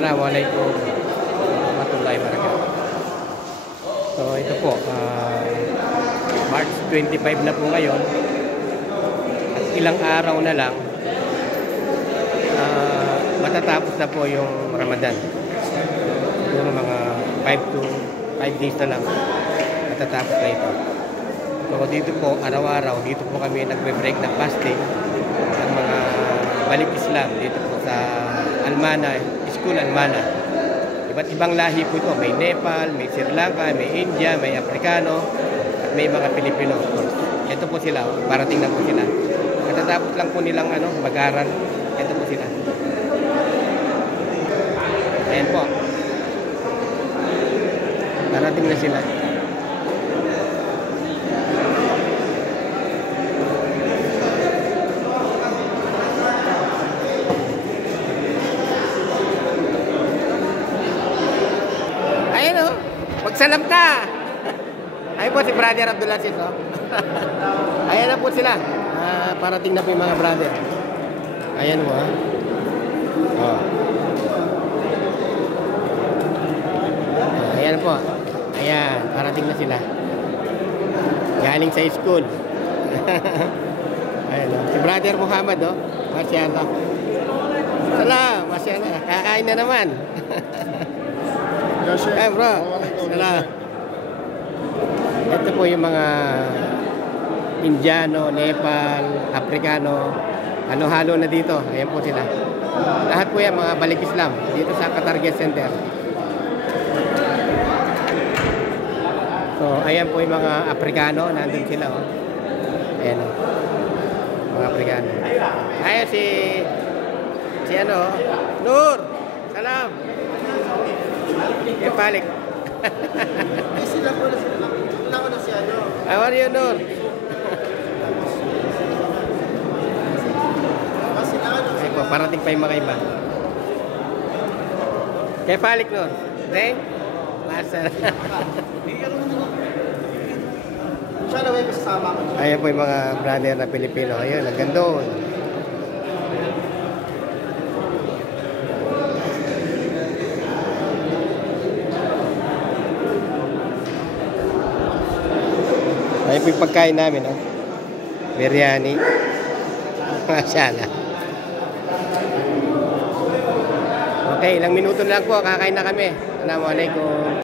Assalamualaikum warahmatullahi wabarakatuh. So ito po, March 25 na po ngayon. At ilang araw na lang matatapos na po yung Ramadan. Yung mga 5 days na lang matatapos na ito. So dito po, araw-araw, dito po kami nagbe-break ng fasting ng mga balik Islam dito po sa Almana, School Almana. Iba't ibang lahi po ito. May Nepal, may Sri Lanka, may India, may Afrikano, at may mga Pilipino. Ito po sila, parating na po sila. Katatapos lang po nilang mag-aral. Ito po sila. Ayan po. Parating na sila. Magsalam ka! Ayun po si Brother Abdul Aziz, oh. Ayan na po sila. Parating na po yung mga brother. Ayan po, oh. Ayan po. Ayan, parating na sila. Galing sa school. Ayan, oh. Si Brother Muhammad, oh. Masyaallah. Salam, masyaallah. Kakain na naman. Ay bro, salam. Ito po yung mga Indiano, Nepal, Afrikano, halo-halo na dito. Ayan po sila. Lahat po yan mga balik Islam dito sa Katarget Center. So ayan po yung mga Afrikano, nandun sila, oh. Ayan, oh. Mga Afrikano. Ayan si Nur. Salam. Yung balik. Sila po na si ano. How are you, Nur? Ay po, parating pa yung mga iba. Kaya balik, Nur. Okay? Masa. Siya na may kasama ko. Ayan po yung mga brother na Pilipino. Ayun, nagandun. Ayan po yung pagkain namin, oh. Biryani. Masyala. Okay, ilang minuto lang po. Kakain na kami. Assalamualaikum.